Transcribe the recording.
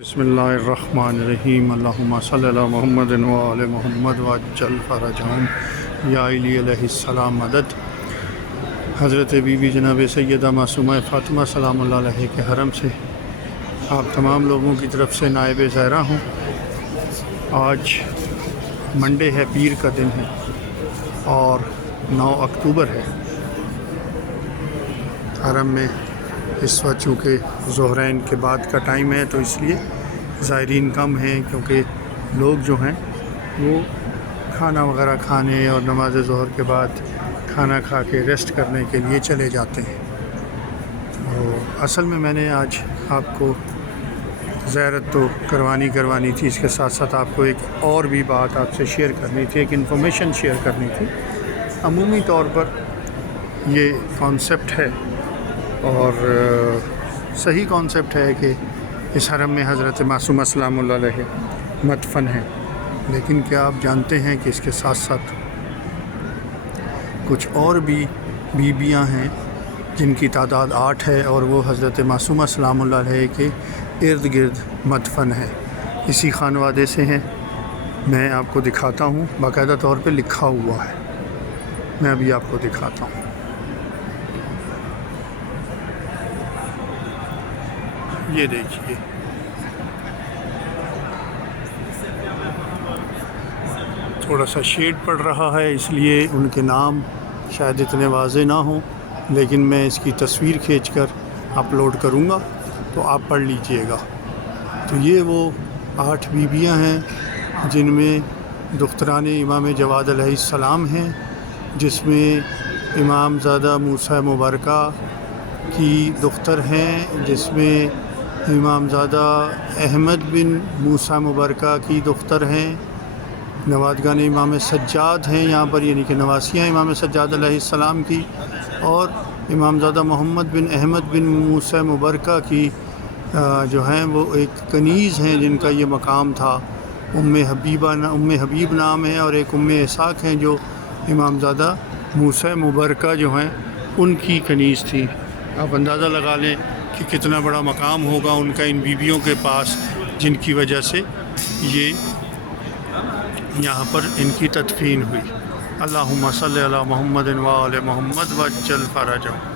بسم اللہ الرحمن الرحیم اللہم صلی علی محمد و آل محمد وعجل فرجہم یا علی علیہ السلام مدد۔ حضرت بی بی جناب سیدہ معصومہ فاطمہ سلام اللہ علیہ کے حرم سے آپ تمام لوگوں کی طرف سے نائب زائرہ ہوں۔ آج منڈے ہے، پیر کا دن ہے اور 9 اکتوبر ہے۔ حرم میں اس وقت چونکہ ظہرین کے بعد کا ٹائم ہے تو اس لیے زائرین کم ہیں، کیونکہ لوگ جو ہیں وہ کھانا وغیرہ کھانے اور نماز ظہر کے بعد کھانا کھا کے ریسٹ کرنے کے لیے چلے جاتے ہیں۔ تو اصل میں نے آج آپ کو زیارت تو کروانی تھی، اس کے ساتھ ساتھ آپ کو ایک اور بھی بات آپ سے شیئر کرنی تھی، ایک انفارمیشن شیئر کرنی تھی۔ عمومی طور پر یہ کانسیپٹ ہے اور صحیح کانسیپٹ ہے کہ اس حرم میں حضرت معصومہ سلام اللہ علیہ مدفن ہیں، لیکن کیا آپ جانتے ہیں کہ اس کے ساتھ ساتھ کچھ اور بھی بیویاں ہیں جن کی تعداد 8 ہے اور وہ حضرت معصومہ سلام اللہ علیہ کے ارد گرد مدفن ہیں، اسی خانوادے سے ہیں۔ میں آپ کو دکھاتا ہوں، باقاعدہ طور پہ لکھا ہوا ہے، میں ابھی آپ کو دکھاتا ہوں۔ یہ دیکھیے، تھوڑا سا شیڈ پڑ رہا ہے اس لیے ان کے نام شاید اتنے واضح نہ ہوں، لیکن میں اس کی تصویر کھینچ کر اپلوڈ کروں گا تو آپ پڑھ لیجئے گا۔ تو یہ وہ 8 بیویاں ہیں جن میں دختران امام جواد علیہ السلام ہیں، جس میں امام زادہ موسیٰ مبارکہ کی دختر ہیں، جس میں امام زادہ احمد بن موسیٰ مبارکہ کی دختر ہیں، نوادگان امام سجاد ہیں یہاں پر، یعنی کہ نواسیاں امام سجاد علیہ السلام کی، اور امام زادہ محمد بن احمد بن موسیٰ مبارکہ کی جو ہیں وہ ایک کنیز ہیں جن کا یہ مقام تھا۔ ام حبیب نام ہے، اور ایک ام اسحاق ہیں جو امام زادہ موسیٰ مبارکہ جو ہیں ان کی کنیز تھی۔ آپ اندازہ لگا لیں کہ کتنا بڑا مقام ہوگا ان کا ان بیویوں کے پاس، جن کی وجہ سے یہ یہاں پر ان کی تدفین ہوئی۔ اللہم صلی علی محمد و آل محمد وعجل فرجہم۔